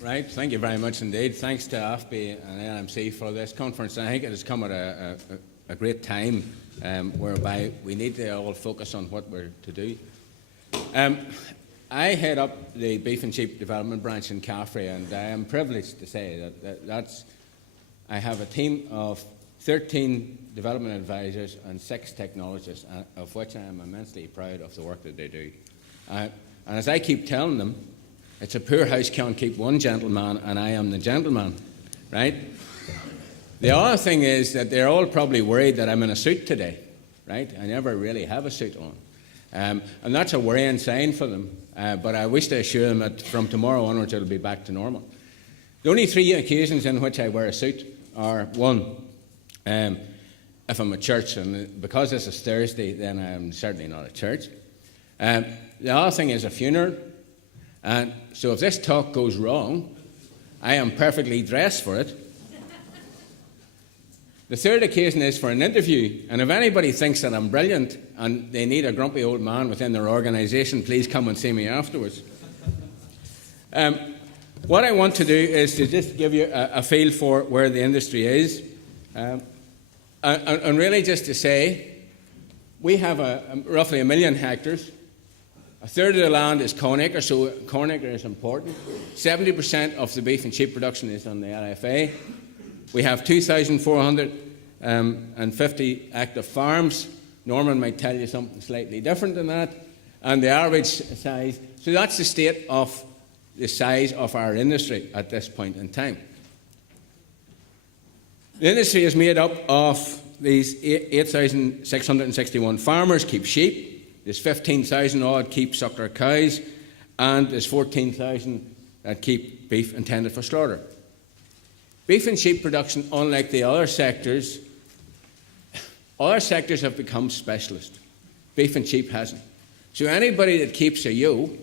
Right, thank you very much indeed. Thanks to AFBI and LMC for this conference. I think it has come at a great time whereby we need to all focus on what we're to do. I head up the Beef and Sheep Development Branch in Caffrey, and I am privileged to say that I have a team of 13 development advisors and 6 technologists, of which I am immensely proud of the work that they do. And as I keep telling them, it's a poor house can't keep one gentleman, and I am the gentleman, right? The other thing is that they're all probably worried that I'm in a suit today, right? I never really have a suit on. And that's a worrying sign for them, but I wish to assure them that from tomorrow onwards it'll be back to normal. The only 3 occasions in which I wear a suit are, one, if I'm at church, and because this is Thursday, then I'm certainly not at church. The other thing is a funeral. And so if this talk goes wrong, I am perfectly dressed for it. The third occasion is for an interview, and if anybody thinks that I'm brilliant and they need a grumpy old man within their organisation, please come and see me afterwards. What I want to do is to just give you a feel for where the industry is, and really just to say, we have roughly 1 million hectares. A third of the land is corn acre, so corn acre is important. 70% of the beef and sheep production is on the LFA. We have 2,450 active farms. Norman might tell you something slightly different than that. And the average size, so that's the state of the size of our industry at this point in time. The industry is made up of these 8,661 farmers keep sheep. There's 15,000 odd keep suckler cows, and there's 14,000 that keep beef intended for slaughter. Beef and sheep production, unlike the other sectors have become specialist. Beef and sheep hasn't. So anybody that keeps a ewe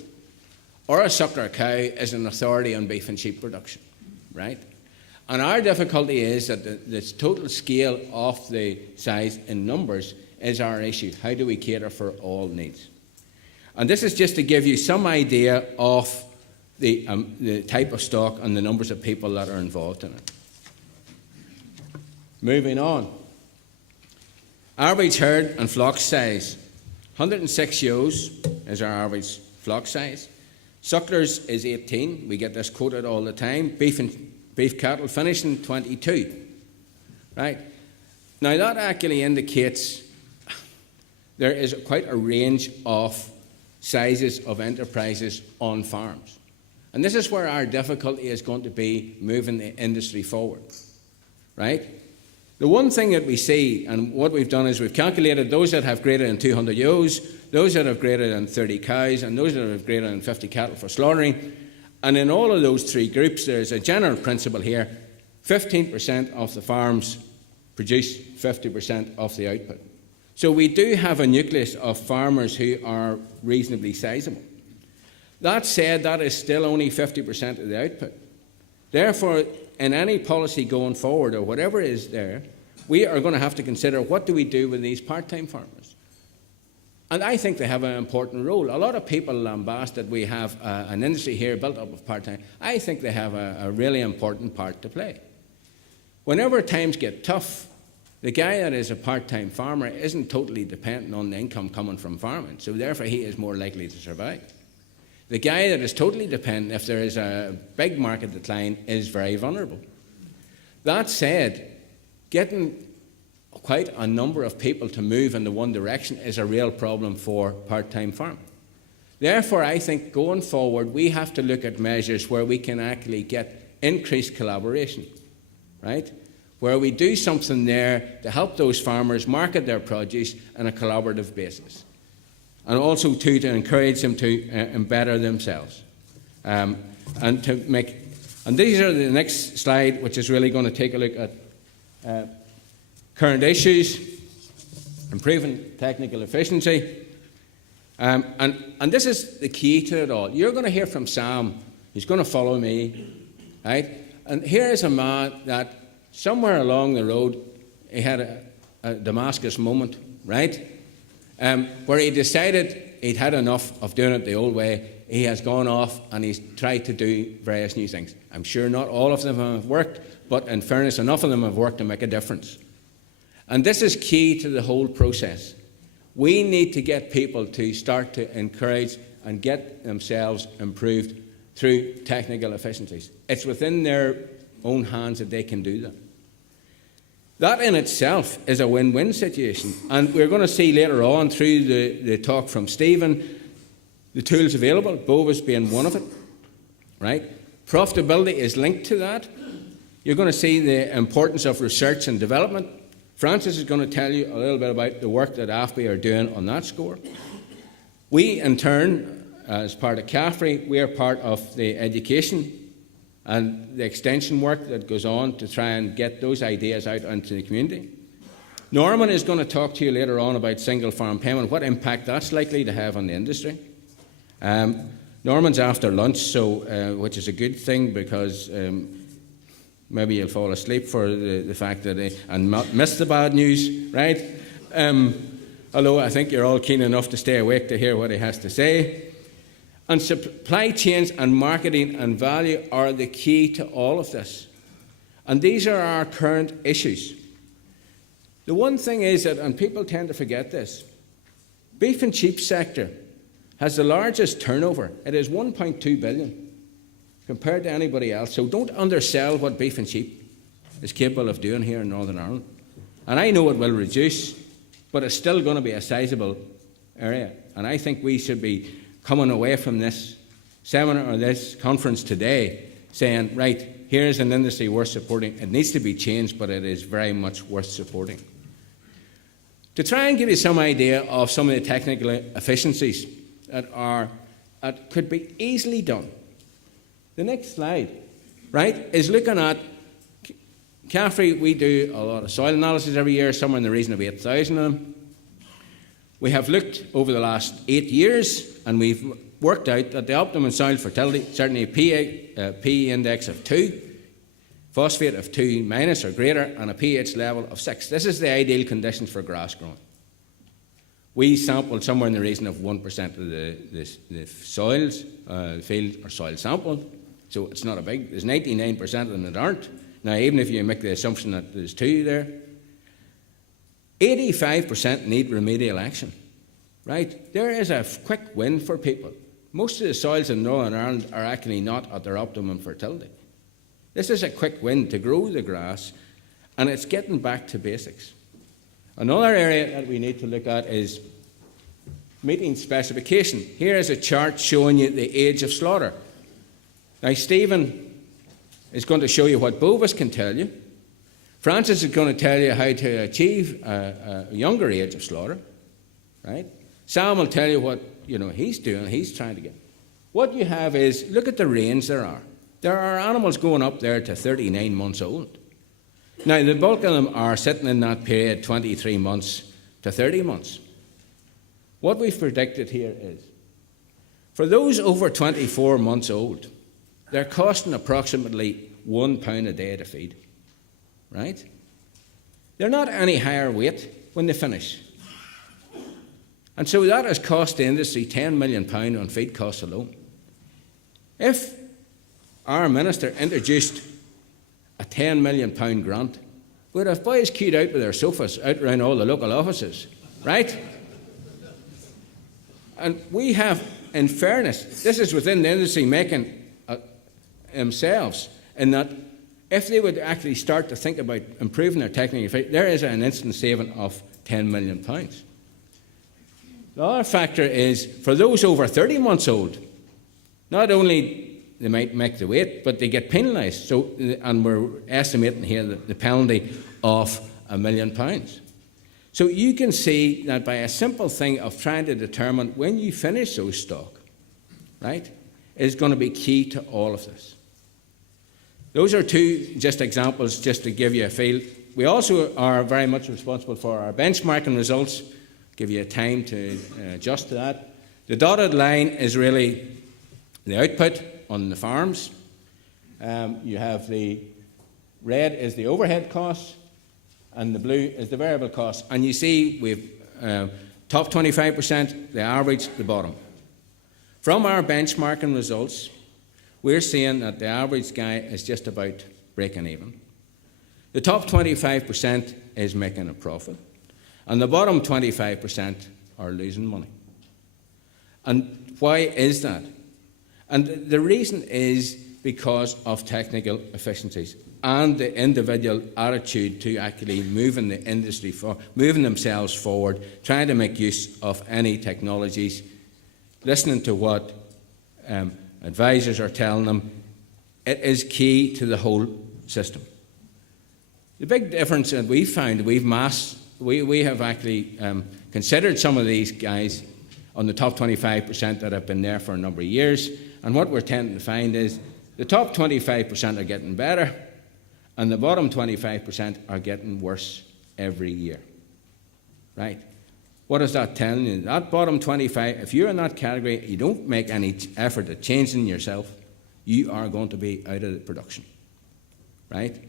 or a suckler cow is an authority on beef and sheep production, right? And our difficulty is that the total scale of the size in numbers is our issue. How do we cater for all needs? And this is just to give you some idea of the type of stock and the numbers of people that are involved in it. Moving on. Average herd and flock size. 106 ewes is our average flock size. Sucklers is 18. We get this quoted all the time. Beef cattle finishing 22. Right? Now that actually indicates there is quite a range of sizes of enterprises on farms. And this is where our difficulty is going to be moving the industry forward, right? The one thing that we see, and what we've done is we've calculated those that have greater than 200 ewes, those that have greater than 30 cows, and those that have greater than 50 cattle for slaughtering. And in all of those 3 groups, there's a general principle here. 15% of the farms produce 50% of the output. So we do have a nucleus of farmers who are reasonably sizable. That said, that is still only 50% of the output. Therefore, in any policy going forward or whatever is there, we are going to have to consider what do we do with these part-time farmers. And I think they have an important role. A lot of people lambast that we have an industry here built up of part-time. I think they have a really important part to play. Whenever times get tough, the guy that is a part-time farmer isn't totally dependent on the income coming from farming, so therefore he is more likely to survive. The guy that is totally dependent, if there is a big market decline, is very vulnerable. That said, getting quite a number of people to move in the one direction is a real problem for part-time farming. Therefore, I think going forward, we have to look at measures where we can actually get increased collaboration, right? Where we do something there to help those farmers market their produce on a collaborative basis. And also to encourage them to better themselves. And these are the next slide, which is really going to take a look at current issues, improving technical efficiency. And this is the key to it all. You're going to hear from Sam. He's going to follow me, right? And here is a man that somewhere along the road, he had a Damascus moment, right? Where he decided he'd had enough of doing it the old way. He has gone off and he's tried to do various new things. I'm sure not all of them have worked, but in fairness, enough of them have worked to make a difference. And this is key to the whole process. We need to get people to start to encourage and get themselves improved through technical efficiencies. It's within their own hands that they can do that. That in itself is a win-win situation. And we're going to see later on through the talk from Stephen, the tools available, Bovis being one of it, right? Profitability is linked to that. You're going to see the importance of research and development. Francis is going to tell you a little bit about the work that AFBI are doing on that score. We, in turn, as part of CAFRI, we are part of the education and the extension work that goes on to try and get those ideas out into the community. Norman is going to talk to you later on about single farm payment, what impact that's likely to have on the industry. Norman's after lunch, so which is a good thing because maybe you'll fall asleep for the fact that and miss the bad news, right? Although I think you're all keen enough to stay awake to hear what he has to say. And supply chains and marketing and value are the key to all of this. And these are our current issues. The one thing is that, and people tend to forget this, beef and sheep sector has the largest turnover. It is 1.2 billion compared to anybody else. So don't undersell what beef and sheep is capable of doing here in Northern Ireland. And I know it will reduce, but it's still going to be a sizable area. And I think we should be coming away from this seminar or this conference today saying, right, here's an industry worth supporting. It needs to be changed, but it is very much worth supporting. To try and give you some idea of some of the technical efficiencies that could be easily done. The next slide, right, is looking at CAFRI. We do a lot of soil analysis every year, somewhere in the region of 8,000 of them. We have looked over the last 8 years, and we've worked out that the optimum soil fertility, certainly a P index of 2, phosphate of 2 minus or greater, and a pH level of 6. This is the ideal conditions for grass growing. We sampled somewhere in the region of 1% of the soils, field or soil sampled, so it's not a big, there's 99% of them that aren't. Now, even if you make the assumption that there's 2 there, 85% need remedial action, right? There is a quick win for people. Most of the soils in Northern Ireland are actually not at their optimum fertility. This is a quick win to grow the grass, and it's getting back to basics. Another area that we need to look at is meeting specification. Here is a chart showing you the age of slaughter. Now, Stephen is going to show you what Bovis can tell you. Francis is going to tell you how to achieve a younger age of slaughter, right? Sam will tell you what he's doing, he's trying to get. What you have is, look at the range there are. There are animals going up there to 39 months old. Now, the bulk of them are sitting in that period, 23 months to 30 months. What we've predicted here is, for those over 24 months old, they're costing approximately £1 a day to feed, right? They're not any higher weight when they finish. And so that has cost the industry £10 million on feed costs alone. If our minister introduced a £10 million grant, we'd have boys queued out with their sofas out around all the local offices, right? And we have, in fairness, this is within the industry making themselves, in that if they would actually start to think about improving their technical, there is an instant saving of £10 million. The other factor is, for those over 30 months old, not only they might make the weight, but they get penalised. So, and we're estimating here the penalty of £1 million. So you can see that by a simple thing of trying to determine when you finish those stock, right, is going to be key to all of this. Those are two just examples just to give you a feel. We also are very much responsible for our benchmarking results. Give you a time to adjust to that. The dotted line is really the output on the farms. You have the red is the overhead costs, and the blue is the variable costs. And you see we've Top 25%, the average, the bottom. From our benchmarking results, we're seeing that the average guy is just about breaking even. The top 25% is making a profit, and the bottom 25% are losing money. And why is that? And the reason is because of technical efficiencies and the individual attitude to actually moving the industry forward, moving themselves forward, trying to make use of any technologies, listening to what advisors are telling them. It is key to the whole system. The big difference that we've found, we have actually considered some of these guys on the top 25% that have been there for a number of years, and what we're tending to find is the top 25% are getting better, and the bottom 25% are getting worse every year. Right? What is that telling you? That bottom 25, if you're in that category, you don't make any effort at changing yourself, you are going to be out of the production. Right?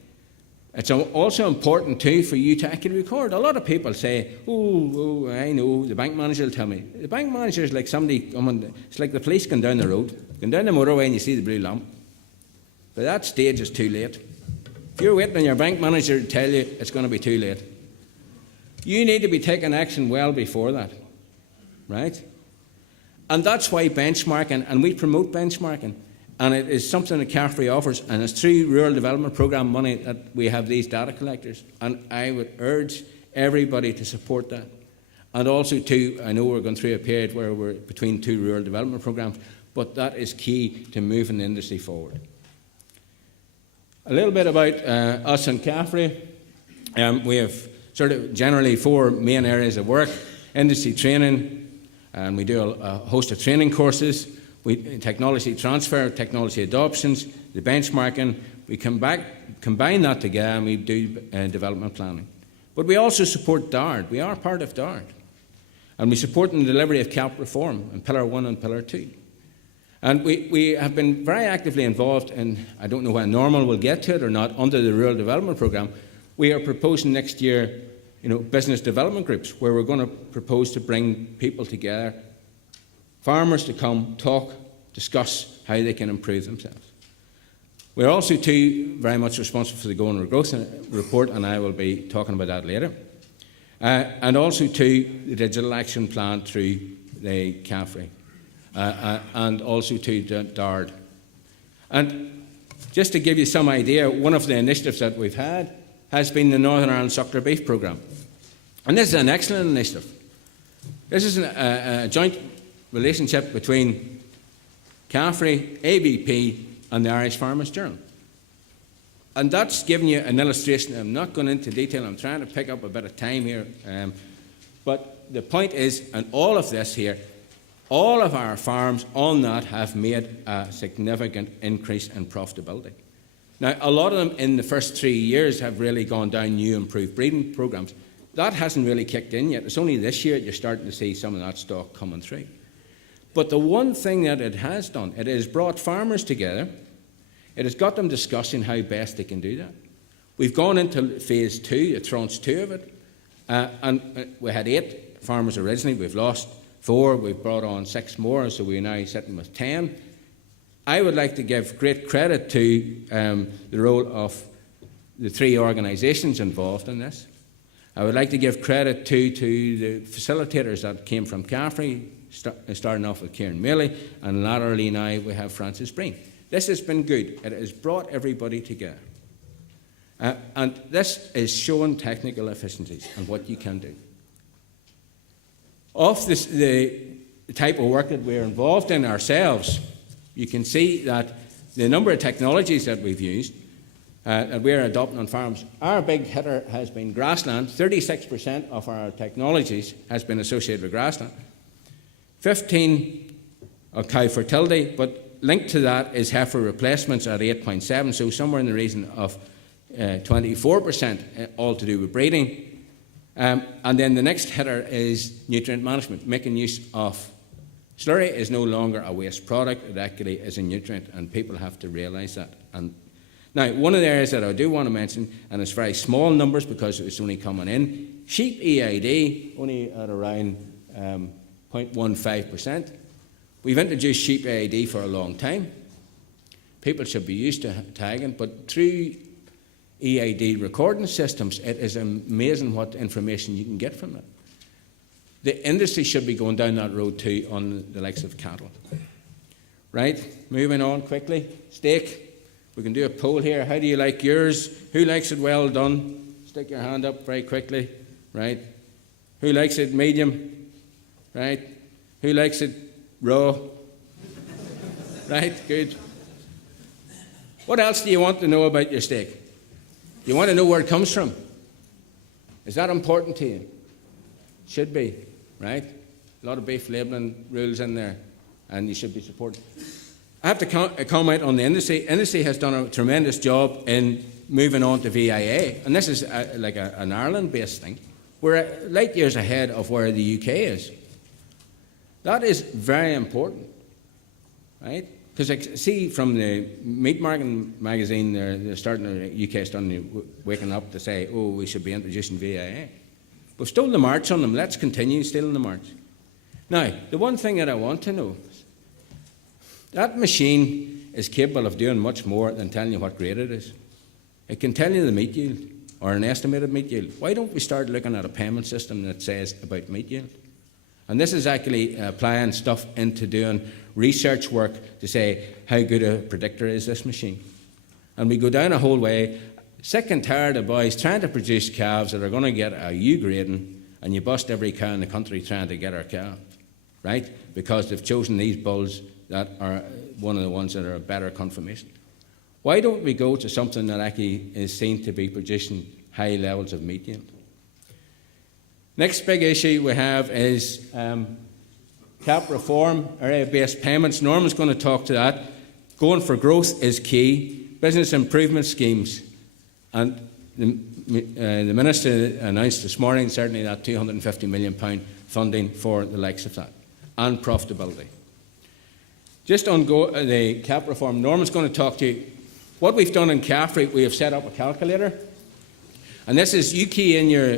It's also important, too, for you to actually record. A lot of people say, oh, I know, the bank manager will tell me. The bank manager is like somebody coming, it's like the police going down the road, going down the motorway and you see the blue lamp. But that stage is too late. If you're waiting on your bank manager to tell you, it's going to be too late. You need to be taking action well before that, right? And that's why benchmarking, and we promote benchmarking, and it is something that Carefree offers, and it's through Rural Development Programme money that we have these data collectors, and I would urge everybody to support that. And also too, I know we're going through a period where we're between two Rural Development Programmes, but that is key to moving the industry forward. A little bit about us and Carefree. We have sort of generally four main areas of work: industry training, and we do a host of training courses, technology transfer, technology adoptions, the benchmarking. We combine that together and we do development planning. But we also support DARD. We are part of DARD. And we support the delivery of CAP reform in Pillar 1 and Pillar 2. And we have been very actively involved in, I don't know when Normal will get to it or not, under the Rural Development Programme. We are proposing next year, business development groups where we're going to propose to bring people together, farmers to come, talk, discuss how they can improve themselves. We're also too very much responsible for the Going for Growth report, and I will be talking about that later. And also too the digital action plan through the Carefree. And also to DARD. And just to give you some idea, one of the initiatives that we've had has been the Northern Ireland Suckler Beef Programme. And this is an excellent initiative. This is a joint relationship between Carefree, ABP and the Irish Farmers Journal. And that's giving you an illustration. I'm not going into detail. I'm trying to pick up a bit of time here. But the point is, and all of this here, all of our farms on that have made a significant increase in profitability. Now, a lot of them in the first 3 years have really gone down new improved breeding programmes. That hasn't really kicked in yet. It's only this year you're starting to see some of that stock coming through. But the one thing that it has done, it has brought farmers together. It has got them discussing how best they can do that. We've gone into phase 2, tranche 2 of it, and we had 8 farmers originally. We've lost 4, we've brought on 6 more, so we're now sitting with 10. I would like to give great credit to the role of the 3 organisations involved in this. I would like to give credit to the facilitators that came from Carefree, starting off with Kieran Maley, and laterally now we have Francis Breen. This has been good. It has brought everybody together. And this is showing technical efficiencies and what you can do. Of the type of work that we're involved in ourselves, you can see that the number of technologies that we've used, that we're adopting on farms, our big hitter has been grassland. 36% of our technologies has been associated with grassland. 15 of cow fertility, but linked to that is heifer replacements at 8.7, so somewhere in the region of 24%, all to do with breeding. And then the next header is nutrient management. Making use of slurry is no longer a waste product, it actually is a nutrient, and people have to realise that. And now, one of the areas that I do want to mention, and it's very small numbers because it's only coming in, sheep EID, only at around 0.15%. We've introduced sheep AID for a long time. People should be used to tagging, but through EID recording systems, it is amazing what information you can get from it. The industry should be going down that road too on the likes of cattle. Right, moving on quickly. Steak. We can do a poll here. How do you like yours? Who likes it well done? Stick your hand up very quickly. Right. Who likes it medium? Right. Who likes it raw? Right, good. What else do you want to know about your steak? You want to know where it comes from. Is that important to you? Should be, right? A lot of beef labelling rules in there, and you should be supported. I have to comment on the industry. Industry has done a tremendous job in moving on to VIA, and this is like an Ireland-based thing. We're light years ahead of where the UK is. That is very important, right? Because I see from the Meat Market magazine, they're starting, the UK is starting waking up to say, oh, we should be introducing VIA. We've stolen the march on them. Let's continue stealing the march. Now, the one thing that I want to know is that machine is capable of doing much more than telling you what grade it is. It can tell you the meat yield or an estimated meat yield. Why don't we start looking at a payment system that says about meat yield? And this is actually applying stuff into doing research work to say how good a predictor is this machine. And we go down a whole way, sick and tired of boys trying to produce calves that are going to get a U grading, and you bust every cow in the country trying to get our calves, right? Because they've chosen these bulls that are one of the ones that are a better confirmation. Why don't we go to something that actually is seen to be producing high levels of meat yield? Next big issue we have is cap reform, area-based payments. Norman's going to talk to that. Going for growth is key. Business improvement schemes. And the Minister announced this morning certainly that £250 million funding for the likes of that. And profitability. Just on the cap reform, Norman's going to talk to you. What we've done in CAFRE, we have set up a calculator. And this is, you key in your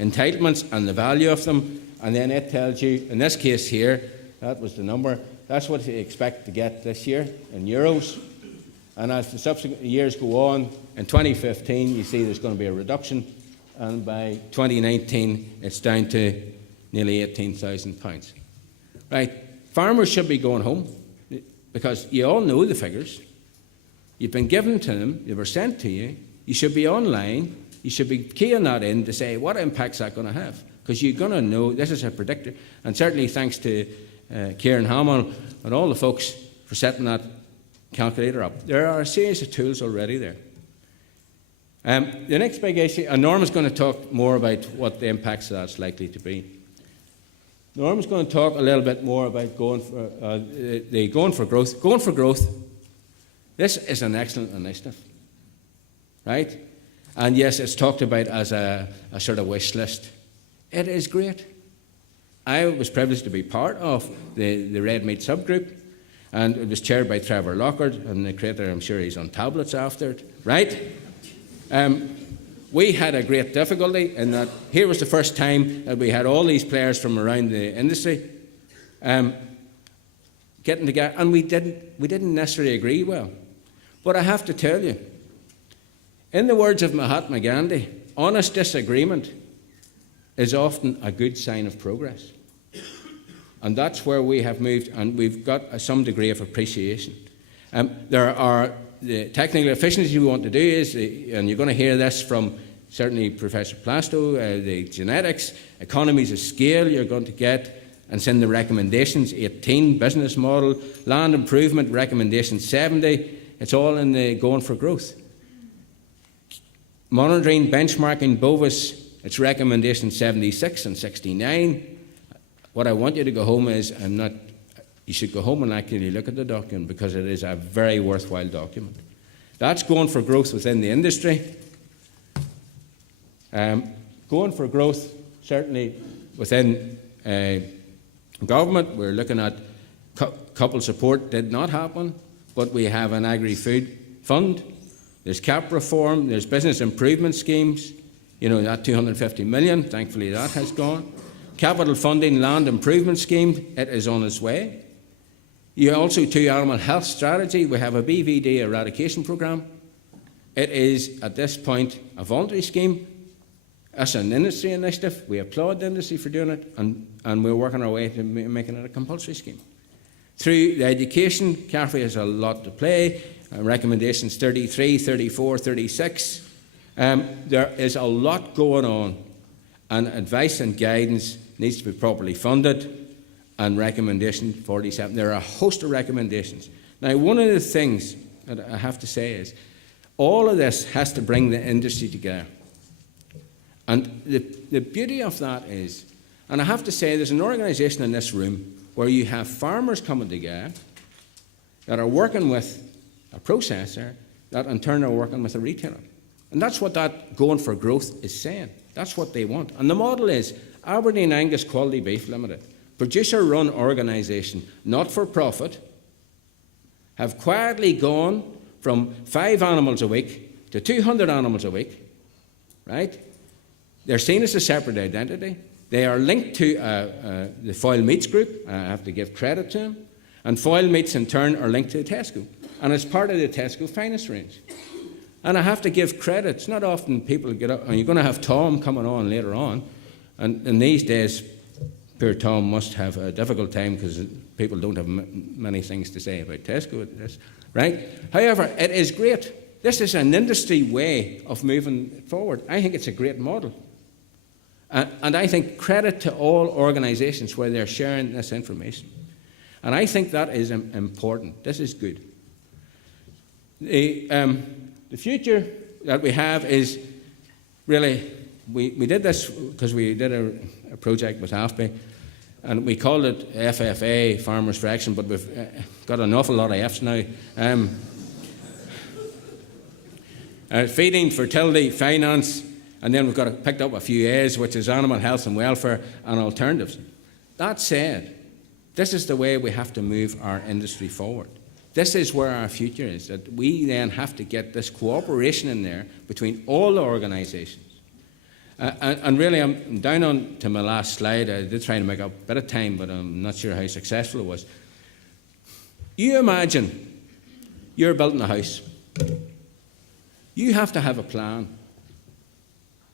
entitlements and the value of them, and then it tells you, in this case here, that was the number, that's what you expect to get this year in euros. And as the subsequent years go on, in 2015 you see there's going to be a reduction, and by 2019 it's down to nearly £18,000. Right, farmers should be going home, because you all know the figures. You've been given to them, they were sent to you, you should be online. You should be keying that in to say, what impact's that going to have? Because you're going to know, this is a predictor. And certainly thanks to Kieran Hamill and all the folks for setting that calculator up. There are a series of tools already there. The next big issue, and Norman's going to talk more about what the impacts of that's likely to be. Norman's going to talk a little bit more about going for growth. Going for growth, this is an excellent initiative, right? And yes, it's talked about as a sort of wish list. It is great. I was privileged to be part of the red meat subgroup, and it was chaired by Trevor Lockhart, and the creator, I'm sure he's on tablets after it, right? We had a great difficulty in that here was the first time that we had all these players from around the industry getting together, and we didn't necessarily agree well. But I have to tell you, in the words of Mahatma Gandhi, honest disagreement is often a good sign of progress. And that's where we have moved, and we've got some degree of appreciation. There are the technical efficiency we want to do is, and you're going to hear this from certainly Professor Plasto, the genetics, economies of scale you're going to get, and it's in the recommendations, 18, business model, land improvement, recommendation 70, it's all in the going for growth. Monitoring, benchmarking, Bovis, it's recommendation 76 and 69. What I want you to go home is, you should go home and actually look at the document, because it is a very worthwhile document. That's going for growth within the industry. Going for growth, certainly within government, we're looking at couple support, did not happen, but we have an Agri-Food fund. There's cap reform, there's business improvement schemes, that 250 million, thankfully that has gone. Capital funding land improvement scheme, it is on its way. You also, to animal health strategy, we have a BVD eradication programme. It is, at this point, a voluntary scheme. That's an industry initiative. We applaud the industry for doing it, and we're working our way to making it a compulsory scheme. Through the education, CAFRE has a lot to play. Recommendations 33, 34, 36. There is a lot going on, and advice and guidance needs to be properly funded. And recommendation 47. There are a host of recommendations. Now, one of the things that I have to say is all of this has to bring the industry together. And the beauty of that is, and I have to say, there's an organisation in this room where you have farmers coming together that are working with a processor that in turn are working with a retailer. And that's what that going for growth is saying. That's what they want. And the model is Aberdeen Angus Quality Beef Limited, producer-run organisation, not for profit, have quietly gone from 5 animals a week to 200 animals a week, right? They're seen as a separate identity. They are linked to the Foyle Meats Group. I have to give credit to them. And Foyle Meats, in turn, are linked to Tesco. And it's part of the Tesco Finest range. And I have to give credit. It's not often people get up, and you're going to have Tom coming on later on. And in these days, poor Tom must have a difficult time because people don't have many things to say about Tesco, right? However, it is great. This is an industry way of moving forward. I think it's a great model. And I think credit to all organisations where they're sharing this information. And I think that is important. This is good. The future that we have is really, we did this because we did a project with AFBI, and we called it FFA, Farmers for Action, but we've got an awful lot of Fs now. Feeding, fertility, finance, and then we've got picked up a few As, which is animal health and welfare and alternatives. That said, this is the way we have to move our industry forward. This is where our future is, that we then have to get this cooperation in there between all the organisations. And really, I'm down on to my last slide. I did try to make up a bit of time, but I'm not sure how successful it was. You imagine you're building a house. You have to have a plan,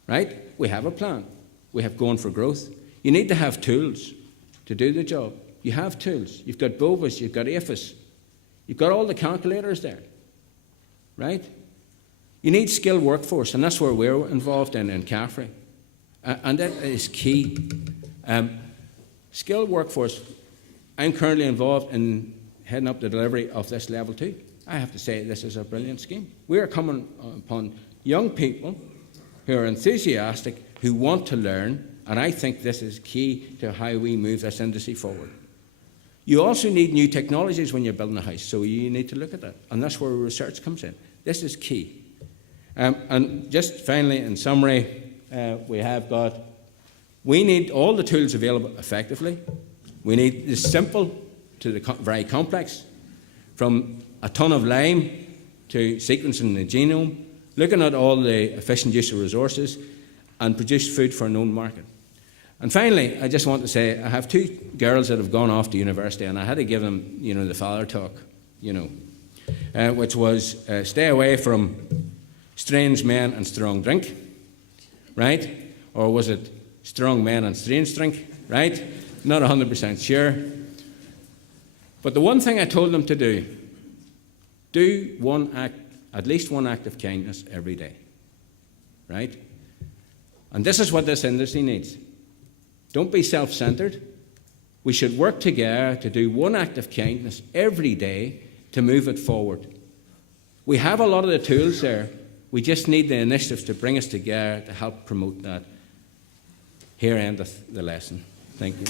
right? We have a plan. We have going for growth. You need to have tools to do the job. You have tools. You've got BOVAs, you've got AFBIs. You've got all the calculators there, right? You need skilled workforce, and that's where we're involved in CAFRE. And that is key. Skilled workforce, I'm currently involved in heading up the delivery of this level 2. I have to say this is a brilliant scheme. We are coming upon young people who are enthusiastic, who want to learn, and I think this is key to how we move this industry forward. You also need new technologies when you're building a house, so you need to look at that, and that's where research comes in. This is key. And just finally, in summary, we need all the tools available effectively. We need the simple to the very complex, from a ton of lime to sequencing the genome, looking at all the efficient use of resources, and produce food for a known market. And finally, I just want to say, I have 2 girls that have gone off to university, and I had to give them, the father talk, which was stay away from strange men and strong drink, right? Or was it strong men and strange drink, right? Not 100% sure. But the one thing I told them to do at least one act of kindness every day, right? And this is what this industry needs. Don't be self-centered. We should work together to do one act of kindness every day to move it forward. We have a lot of the tools there. We just need the initiatives to bring us together to help promote that. Here endeth the lesson. Thank you.